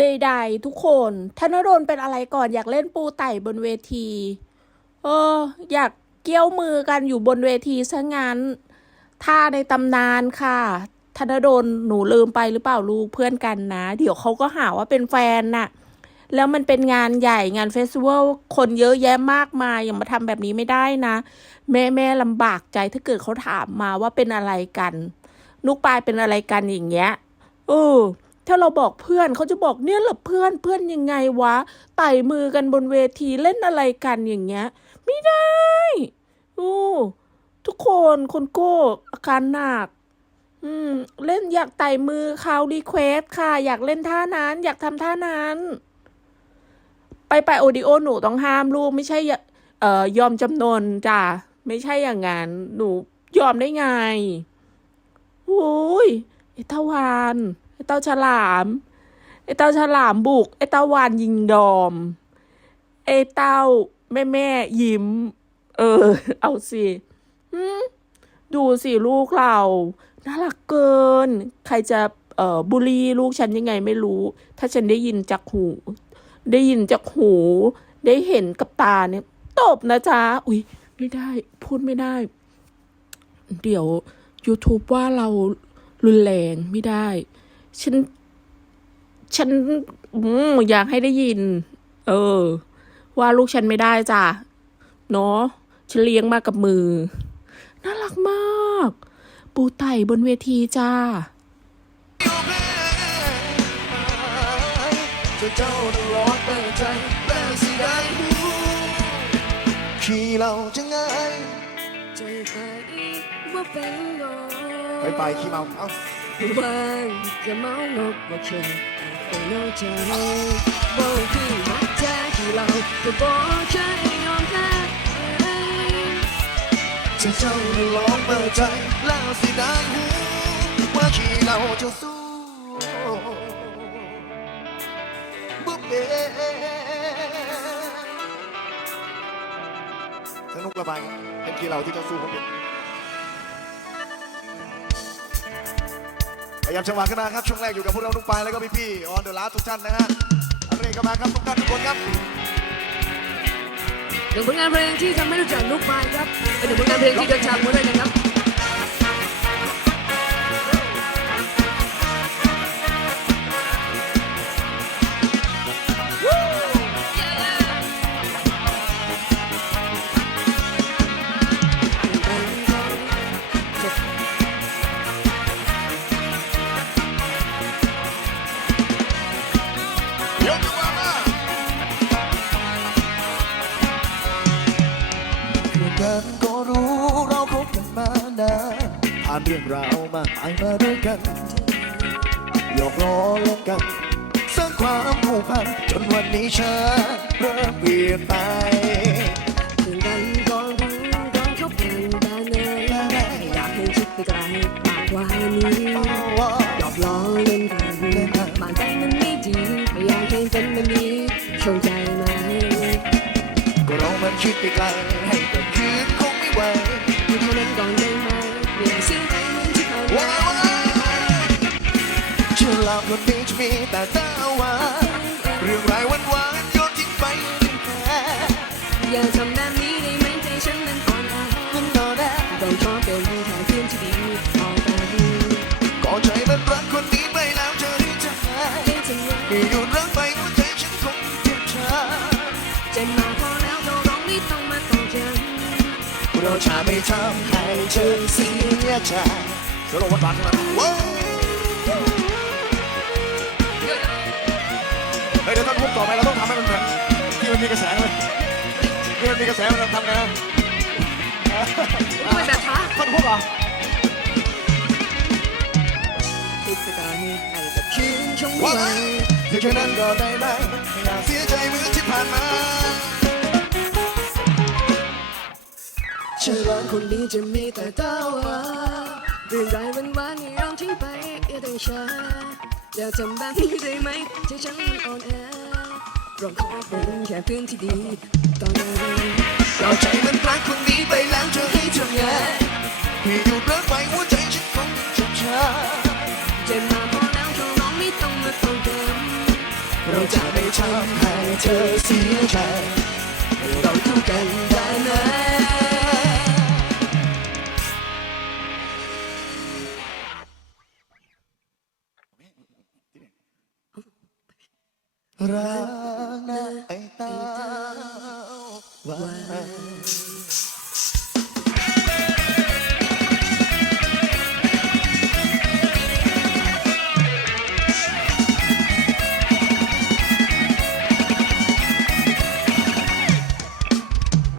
ใดๆ ทุกคนธนดลเป็นอะไรก่อนอยากเล่นปูไต่บนเวที เออ อยากเกี้ยวมือกันอยู่บนเวทีซะงั้นท่าในตำนานค่ะธนดลหนูลืมไปหรือเปล่าลูกเพื่อนกันนะ เดี๋ยวเขาก็หาว่าเป็นแฟนน่ะ แล้วมันเป็นงานใหญ่งานเฟสติวัลคนเยอะแยะมากมายอย่ามาทำแบบนี้ไม่ได้นะ แม่แม่ลำบากใจถ้าเกิดเขาถามมาว่าเป็นอะไรกัน นุกปลายเป็นอะไรกันอย่างเงี้ยเออ ถ้าเราบอกเพื่อนเขาจะบอกเนี่ยเหรอเพื่อนเพื่อนยังไงวะไต่มือกันบนเวทีเล่นอะไรกันอย่างเงี้ย ไม่ได้โอ้ทุกคนคนโก้อาการหนักอืม เล่นอยากไต่มือเขารีเควสค่ะ อยากเล่นท่านั้น อยากทำท่านั้น ไปไปโอดิโอหนูต้องห้ามลูกไม่ใช่เอ่อยอมจำนนจ้ะไม่ใช่อย่างนั้น หนูยอมได้ไงโอ้ยอ้ตาวาน ไอ้เต้าฉลาม ไอ้เต้าฉลามบุก ไอ้เต้าวานยิงดอม ไอ้เต้าแม่แม่ยิ้ม เออ เอาสิดูสิลูกเรา น่ารักเกิน ใครจะเอ่อบูลลี่ลูกฉันยังไงไม่รู้ ถ้าฉันได้ยินจากหู ได้ยินจากหู ได้เห็นกับตาเนี่ยตบนะจ๊ะ อุ๊ยไม่ได้ พูดไม่ได้ เดี๋ยว YouTube ว่าเรารุนแรงไม่ได้ ฉัน ฉันอืมอยากให้ได้ยิน เออ ว่าลูกฉันไม่ได้จ้ะ เนาะฉันเลี้ยงมากับมือ น่ารักมาก ปูไต่บนเวทีจ้าจะเจ้าน่ะร้อนเปิดใจแล้วสิได้รู้ขี่เราจะง่ายใจหายว่าเป็นโรไปไปขี่เมาเอ้า บางก็เมานกว่าเคยไปนอกใจบอกที่มักใจที่เราก็บอกใจยอมแพ้จะเจ้าน่ะร้อนเปิดใจแล้วสิได้รู้ว่าขี่เราจะสู้บุเบ้สนุกระบายเป็นขี่เราที่จะสู้ผมเป็น พยายามจังหวะขึ้นมาครับช่วงแรกอยู่กับพวกเราทุกไปแล้วก็พี่ๆออนเดอะลาทุกท่านนะฮะเร่งเข้ามาครับทุกท่านทุกคนครับหนึ่งผลงานเพลงที่ทำให้รู้จักนุกปายครับเป็นหนึ่งผลงานเพลงที่เดินทางมาด้วยนะครับ นานผ่านเรื่องราวมากมายมาด้วยกันหยอกล้อเล่นกันสร้างความผูกพันจนวันนี้ฉันเริ่มเปลี่ยนไปเพื่อนกันก็รู้เราคบกันมานานอยากให้ชิดไปไกลมากว่านี้หยอกล้อเล่นกันบางใจมันไม่ดีไม่ยากให้เป็นแบบนี้เข้าใจไหมก็เรามันคิดไปไกลให้ เชื่อลาบคนนี้จะมีแต่ตาหวานเรื่องรายวันวานๆโยนทิ้งไปทิ้งแค่อย่าทำแบบนี้ได้ไหมใจฉันมันอ่อนแอนั่นนอนแน่ต้องขอเป็นแค่เพื่อนที่ดีต่อไปก็ใจมันรักคนนี้ไปแล้วเธอหรือจะหายได้ทำไงไม่หยุดรักไปหัวใจฉันคงเจ็บช้าใจมาพอแล้วเราร้องไม่ต้องมาต่อกันเราจะไม่ทำให้เธอเสียใจสโลว์หวานๆกันว้า ต้องทุบต่อไปเราต้องทำให้มันเหมือนที่มันมีกระแสเลยที่มันมีกระแสมันทำไงนะด้วยแบบท้าท่อนทุบเหรอคิดจะการให้กับคืนชงว่าไว้เพียงแค่นั้นก็ได้ไหมไม่น่าเสียใจเหมือนที่ผ่านมาเชื่อว่าคนดีจะมีแต่ตาหวานเรื่องรายวันวานๆนี่ยอมทิ้งไปอย่าได้ช้าอย่าทำแบบนี้ได้ไหมใจฉันมันอ่อนแอ เราขอเป็นแค่เพื่อนที่ดีตอนนี้เราใจมันพลั้กคนนี้ไปแล้วเธอให้เทำไงให้อยุดรักไว้หัวใจฉันคงจะเธอเจ็บมาพอแล้วเธอน้องไม่ต้องมาต้องเดิมเราจะไม่ทำให้เธอเสียใจเราเท่กันได้ไหมรัก เอ้ย